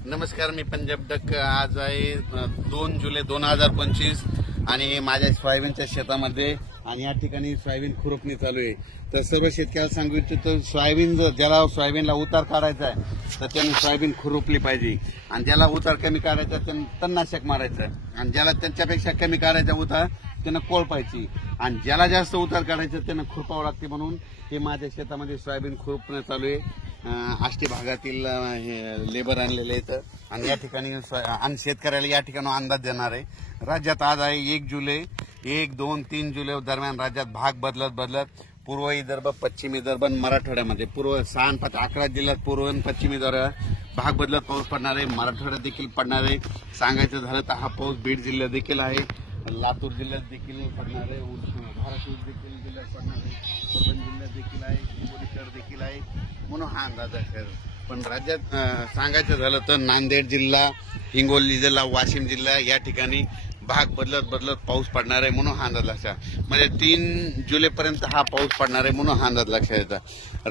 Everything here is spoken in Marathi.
नमस्कार, मी पंजाब डक। आज आहे 2 जुलै 2025 आणि माझ्या सोयाबीनच्या शेतामध्ये आणि या ठिकाणी सोयाबीन खुरपणी चालू आहे। तर सर्व शेतकऱ्याला सांगू इच्छितो, सोयाबीन ज्याला सोयाबीनला उतार काढायचा आहे तर त्याने सोयाबीन खुरपली पाहिजे आणि ज्याला उतार कमी काढायचा त्याने तणनाशक मारायचं आणि ज्याला त्याच्यापेक्षा कमी काढायचा उतार त्यानं कोळपायची आणि ज्याला जास्त उतार काढायचा त्यानं खुरपावं लागते। म्हणून हे माझ्या शेतामध्ये सोयाबीन खुरपणं चालू आहे। आष्टी भागातील लेबर आणलेले आहेत आणि या ठिकाणी आणि शेतकऱ्याला या ठिकाणी अंदाज देणार आहे। राज्यात आज आहे 1 जुलै 1, 2, 3 जुलै दरम्यान राज्यात भाग बदलत पूर्व विदर्भ, पश्चिम विदर्भ, मराठवाड्यामध्ये पूर्व 6 5 11 जिल्ह्यात पूर्व आणि पश्चिम विदर्भात भाग बदलत पाऊस पडणार आहे। मराठवाड्यात देखील पडणार आहे। सांगायचं झालं तर हा पाऊस बीड जिल्ह्यात देखील आहे, लातूर जिल्ह्यात देखील पडणार आहे, धाराशिव देखील जिल्ह्यात पडणार आहे, परभणी जिल्ह्यात देखील आहे, हिंगोली शहर देखील आहे। म्हणून हा अंदाज आहे। पण राज्यात सांगायचं झालं तर नांदेड जिल्हा, हिंगोली जिल्हा, वाशिम जिल्हा या ठिकाणी भाग बदलत पाऊस पडणार आहे। म्हणून हा अंदाज लक्षात म्हणजे 3 जुलैपर्यंत हा पाऊस पडणार आहे। म्हणून हा अंदाज लक्षात येतो।